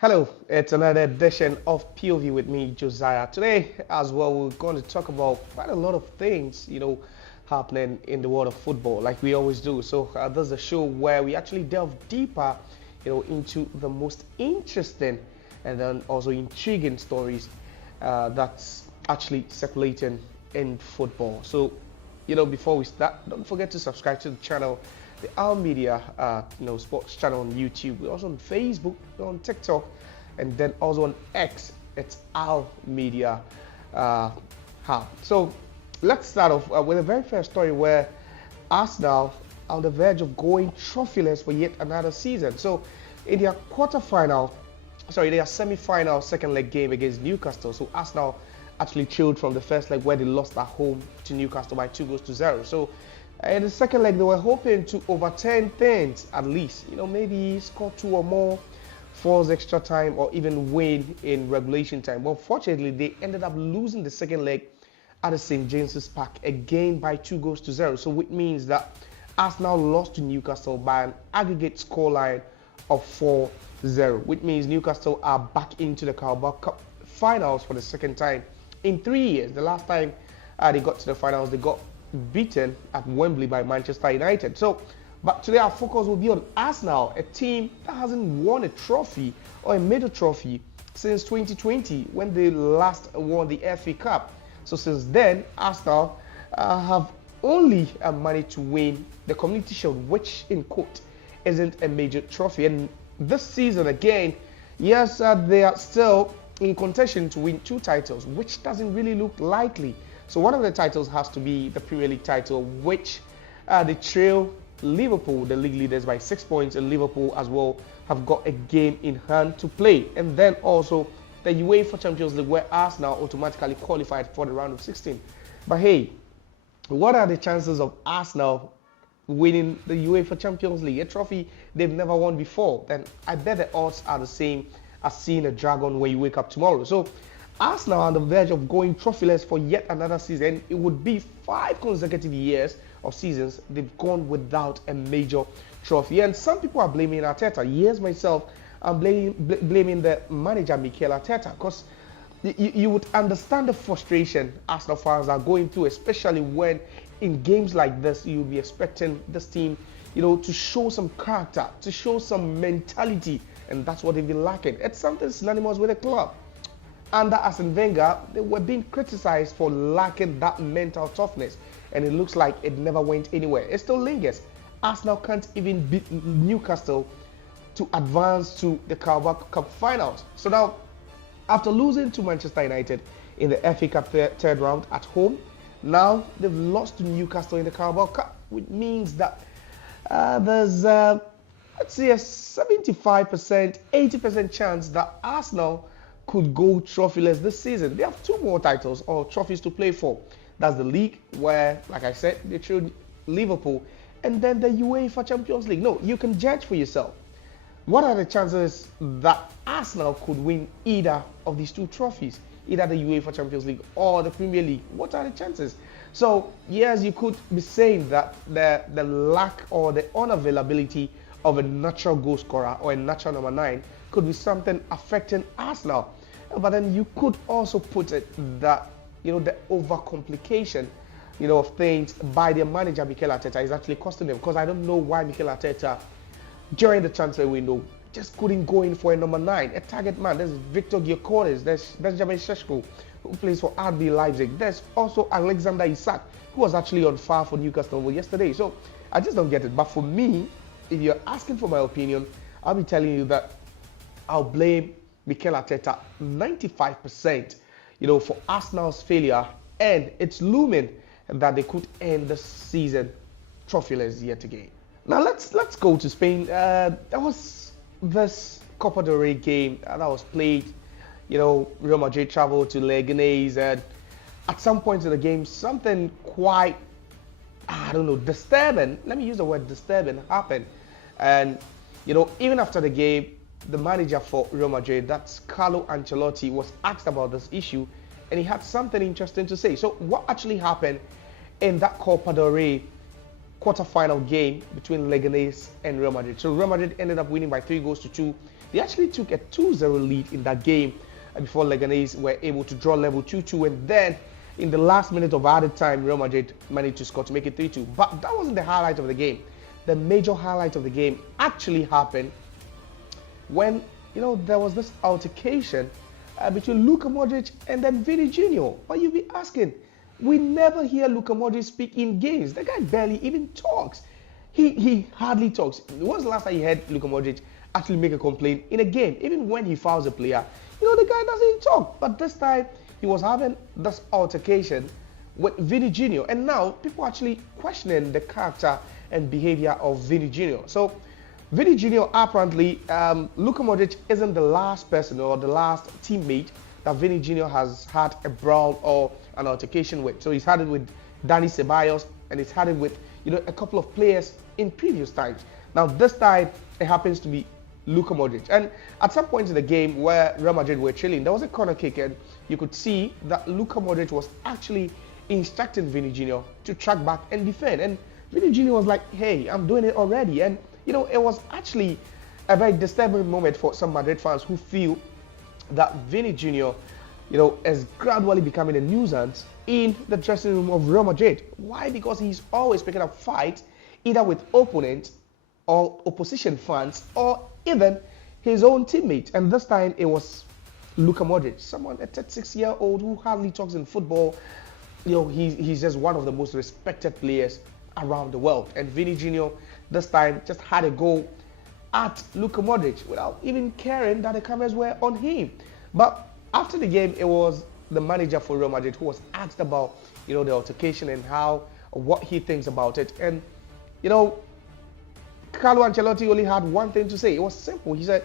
Hello, it's another edition of POV with me, Josiah. Today, as well, we're going to talk about quite a lot of things, happening in the world of football, like we always do. So, this is a show where we actually delve deeper, into the most interesting and then also intriguing stories that's actually circulating in football. So, before we start, don't forget to subscribe to the channel, the Our Media, sports channel on YouTube. We're also on Facebook, we're on TikTok, and then also on X. It's Our Media Hub. So let's start off with the very first story where Arsenal are on the verge of going trophyless for yet another season. So in their their semi-final second leg game against Newcastle. So Arsenal actually chilled from the first leg where they lost at home to Newcastle by 2-0. So in the second leg, they were hoping to overturn things at least. Maybe score two or more, force extra time, or even win in regulation time. But unfortunately, they ended up losing the second leg at the St. James's Park again by 2-0. So which means that Arsenal lost to Newcastle by an aggregate scoreline of 4-0, which means Newcastle are back into the Carabao Cup finals for the second time in 3 years. The last time they got to the finals, they got beaten at Wembley by Manchester United. So, but today our focus will be on Arsenal, a team that hasn't won a trophy or a major trophy since 2020 when they last won the FA Cup. So since then, Arsenal have only managed to win the Community Shield, which in quote isn't a major trophy. And this season again, yes, they are still in contention to win two titles, which doesn't really look likely. So one of the titles has to be the Premier League title, which they trail Liverpool, the league leaders, by 6 points, and Liverpool as well have got a game in hand to play. And then also the UEFA Champions League, where Arsenal automatically qualified for the round of 16. But hey, what are the chances of Arsenal winning the UEFA Champions League, a trophy they've never won before? Then I bet the odds are the same as seeing a dragon when you wake up tomorrow. So Arsenal are on the verge of going trophyless for yet another season. It would be 5 consecutive years of seasons they've gone without a major trophy. And some people are blaming Arteta. Yes, myself, I'm blaming the manager, Mikel Arteta, because you would understand the frustration Arsenal fans are going through, especially when in games like this, you'll be expecting this team, to show some character, to show some mentality, and that's what they've been lacking. It's something synonymous with the club. Under Arsene Wenger, they were being criticized for lacking that mental toughness, and it looks like it never went anywhere. It still lingers. Arsenal can't even beat Newcastle to advance to the Carabao Cup finals. So now, after losing to Manchester United in the FA Cup third round at home, now they've lost to Newcastle in the Carabao Cup, which means that there's let's say a 75%, 80% chance that Arsenal could go trophyless this season. They have 2 more titles or trophies to play for. That's the league, where, like I said, they chose Liverpool, and then the UEFA Champions League. No, you can judge for yourself. What are the chances that Arsenal could win either of these 2 trophies, either the UEFA Champions League or the Premier League? What are the chances? So yes, you could be saying that the lack or the unavailability of a natural goal scorer or a natural number 9 could be something affecting Arsenal. But then you could also put it that, the overcomplication, of things by their manager, Mikel Arteta, is actually costing them. Because I don't know why Mikel Arteta, during the transfer window, just couldn't go in for a number 9, a target man. There's Victor Gyökeres, there's Benjamin Sesko, who plays for RB Leipzig. There's also Alexander Isak, who was actually on fire for Newcastle yesterday. So I just don't get it. But for me, if you're asking for my opinion, I'll be telling you that I'll blame Mikel Arteta 95%, for Arsenal's failure, and it's looming that they could end the season trophyless yet again. Now let's go to Spain. There was this Copa del Rey game that was played. Real Madrid traveled to Leganés, and at some point in the game, something quite, disturbing. Let me use the word disturbing happened, and even after the game, the manager for Real Madrid, that's Carlo Ancelotti, was asked about this issue, and he had something interesting to say. So what actually happened in that Copa del Rey quarter-final game between Leganés and Real Madrid? So Real Madrid ended up winning by 3-2 They actually took a 2-0 lead in that game before Leganese were able to draw level 2-2, and then in the last minute of added time, Real Madrid managed to score to make it 3-2. But that wasn't the highlight of the game. The major highlight of the game actually happened when, there was this altercation between Luka Modric and then Vini Jr. But you'll be asking, we never hear Luka Modric speak in games. The guy barely even talks. He hardly talks. When was the last time you heard Luka Modric actually make a complaint in a game? Even when he fouls a player, the guy doesn't talk. But this time, he was having this altercation with Vini Jr. And now, people are actually questioning the character and behavior of Vini Jr. So, Vini Jr. apparently, Luka Modric isn't the last person or the last teammate that Vini Jr. has had a brawl or an altercation with. So he's had it with Dani Ceballos, and he's had it with a couple of players in previous times. Now this time it happens to be Luka Modric, and at some point in the game where Real Madrid were trailing, there was a corner kick, and you could see that Luka Modric was actually instructing Vini Jr. to track back and defend, and Vini Jr. was like, "Hey, I'm doing it already," and it was actually a very disturbing moment for some Madrid fans who feel that Vini Jr. is gradually becoming a nuisance in the dressing room of Real Madrid. Why? Because he's always picking up fights either with opponents or opposition fans or even his own teammates. And this time it was Luka Modric, a 36-year-old who hardly talks in football. He's just one of the most respected players around the world. And Vini Jr. this time just had a go at Luka Modric without even caring that the cameras were on him. But after the game, it was the manager for Real Madrid who was asked about, the altercation and what he thinks about it. And, Carlo Ancelotti only had one thing to say. It was simple. He said,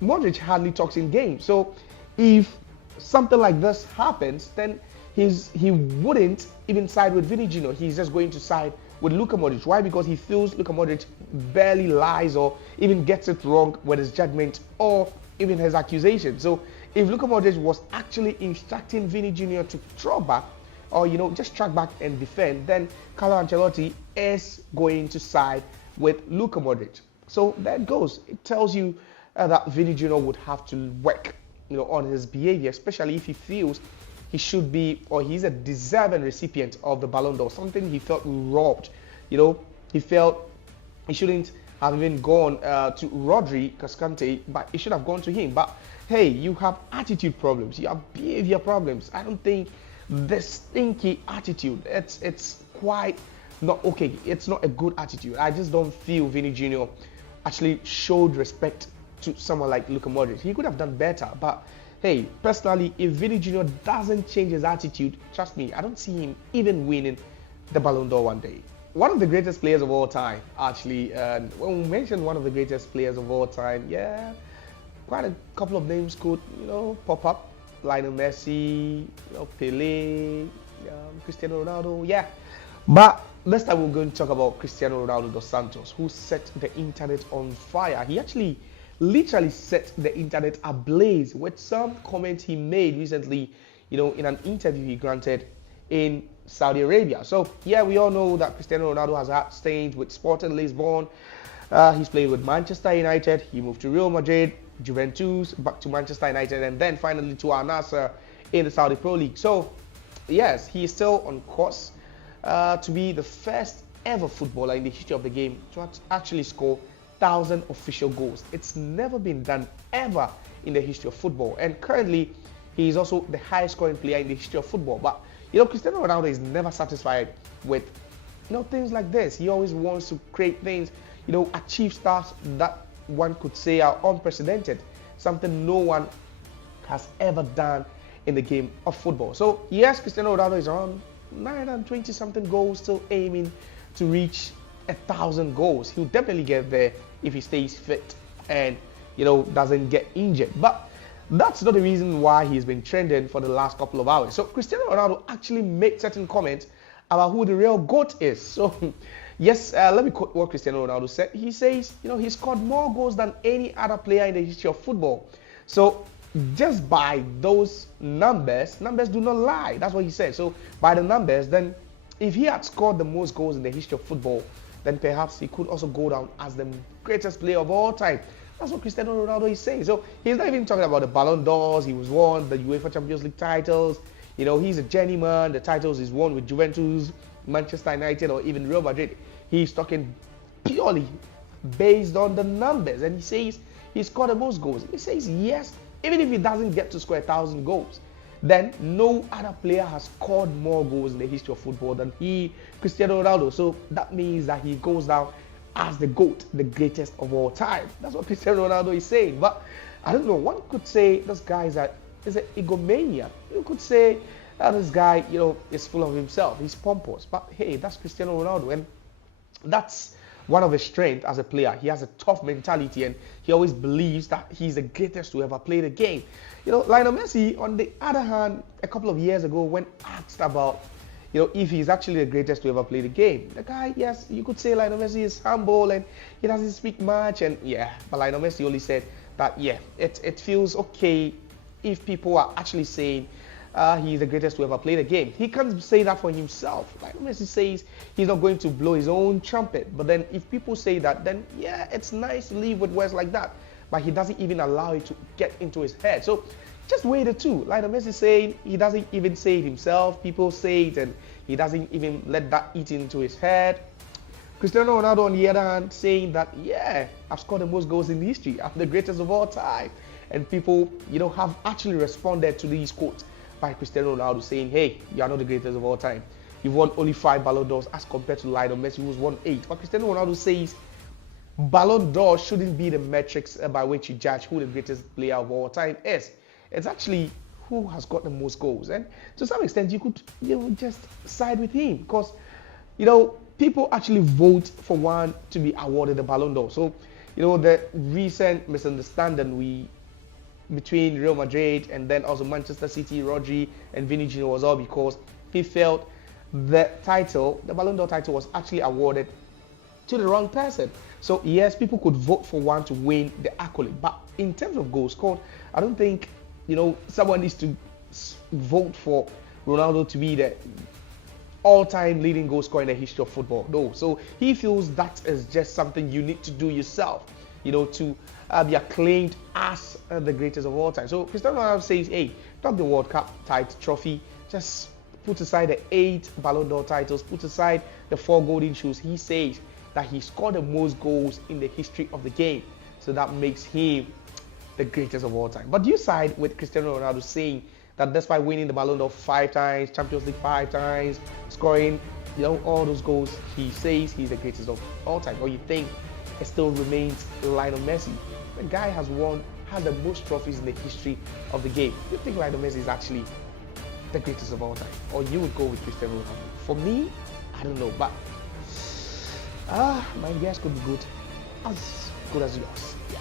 Modric hardly talks in games. So if something like this happens, then he wouldn't even side with Vini Jr. He's just going to side with Luka Modric. Why? Because he feels Luka Modric barely lies or even gets it wrong with his judgment or even his accusation. So if Luka Modric was actually instructing Vini Jr. to draw back or just track back and defend, then Carlo Ancelotti is going to side with Luka Modric. So that goes. It tells you that Vini Jr. would have to work on his behavior, especially if he feels he should be, or he's a deserving recipient of the Ballon d'Or. Something he felt robbed. He felt he shouldn't have even gone to Rodri Cascante, but he should have gone to him. But hey, you have attitude problems, you have behavior problems. I don't think this stinky attitude, it's quite not okay. It's not a good attitude. I just don't feel Vini Jr. actually showed respect to someone like Luka Modric. He could have done better, but hey, personally, if Vini Jr. doesn't change his attitude, trust me, I don't see him even winning the Ballon d'Or one day. One of the greatest players of all time, actually, and when we mention one of the greatest players of all time, yeah, quite a couple of names could, pop up. Lionel Messi, Pele, Cristiano Ronaldo, yeah. But this time we're going to talk about Cristiano Ronaldo dos Santos, who set the internet on fire. He actually literally set the internet ablaze with some comments he made recently, in an interview he granted in Saudi Arabia. So yeah, we all know that Cristiano Ronaldo has had stints with Sporting Lisbon. He's played with Manchester United. He moved to Real Madrid, Juventus, back to Manchester United, and then finally to Al Nassr in the Saudi Pro League. So yes, he is still on course to be the first ever footballer in the history of the game to actually score 1,000 official goals. It's never been done ever in the history of football, and currently he is also the highest scoring player in the history of football. But Cristiano Ronaldo is never satisfied with things like this. He always wants to create things, achieve stuff that one could say are unprecedented, something no one has ever done in the game of football. So yes, Cristiano Ronaldo is around 920 something goals, still aiming to reach 1,000 goals. He'll definitely get there if he stays fit and doesn't get injured. But that's not the reason why he's been trending for the last couple of hours. So Cristiano Ronaldo actually made certain comments about who the real GOAT is. So yes, let me quote what Cristiano Ronaldo said. He says, he scored more goals than any other player in the history of football. So just by those numbers do not lie. That's what he said. So by the numbers, then if he had scored the most goals in the history of football, then perhaps he could also go down as the greatest player of all time. That's what Cristiano Ronaldo is saying. So he's not even talking about the Ballon d'Ors. He was won the UEFA Champions League titles. You know, he's a journeyman. The titles he's won with Juventus, Manchester United, or even Real Madrid. He's talking purely based on the numbers. And he says he scored the most goals. He says yes, even if he doesn't get to score 1,000 goals, then no other player has scored more goals in the history of football than he, Cristiano Ronaldo. So that means that he goes down as the GOAT, the greatest of all time. That's what Cristiano Ronaldo is saying. But I don't know, one could say this guy is an egomaniac. You could say that this guy, you know, is full of himself. He's pompous. But hey, that's Cristiano Ronaldo. And that's one of his strengths as a player. He has a tough mentality and he always believes that he's the greatest to ever play the game. You know, Lionel Messi, on the other hand, a couple of years ago, when asked about, you know, if he's actually the greatest to ever play the game, the guy, yes, you could say Lionel Messi is humble and he doesn't speak much, and yeah, but Lionel Messi only said that, yeah, it feels okay if people are actually saying he's the greatest to ever play the game. He can't say that for himself. Lionel Messi says he's not going to blow his own trumpet, but then if people say that, then yeah, it's nice to live with words like that, but he doesn't even allow it to get into his head. So just weigh the two. Lionel Messi saying he doesn't even say it himself. People say it and he doesn't even let that eat into his head. Cristiano Ronaldo, on the other hand, saying that, yeah, I've scored the most goals in history. I'm the greatest of all time. And people, you know, have actually responded to these quotes by Cristiano Ronaldo saying, hey, you are not the greatest of all time. You've won only 5 Ballon d'Ors as compared to Lionel Messi, who's won 8. But Cristiano Ronaldo says Ballon d'Or shouldn't be the metrics by which you judge who the greatest player of all time is. It's actually who has got the most goals. And to some extent, you could, you know, just side with him because, you know, people actually vote for one to be awarded the Ballon d'Or. So, you know, the recent misunderstanding between Real Madrid and then also Manchester City, Rodri and Vini Jr. was all because he felt the Ballon d'Or title was actually awarded to the wrong person. So yes, people could vote for one to win the accolade, but in terms of goals scored, I don't think, you know, someone needs to vote for Ronaldo to be the all-time leading goal scorer in the history of football. No, so he feels that is just something you need to do yourself, you know, to be acclaimed as the greatest of all time. So Cristiano Ronaldo says, hey, drop the World Cup title trophy, just put aside the 8 Ballon d'Or titles, put aside the 4 golden shoes. He says that he scored the most goals in the history of the game. So that makes him the greatest of all time. But you side with Cristiano Ronaldo saying that despite winning the Ballon d'Or 5 times, Champions League 5 times, scoring, you know, all those goals, he says he's the greatest of all time. Or you think it still remains Lionel Messi? The guy has the most trophies in the history of the game. You think Lionel Messi is actually the greatest of all time? Or you would go with Cristiano Ronaldo? For me, I don't know, but my guess could be good as yours. Yeah.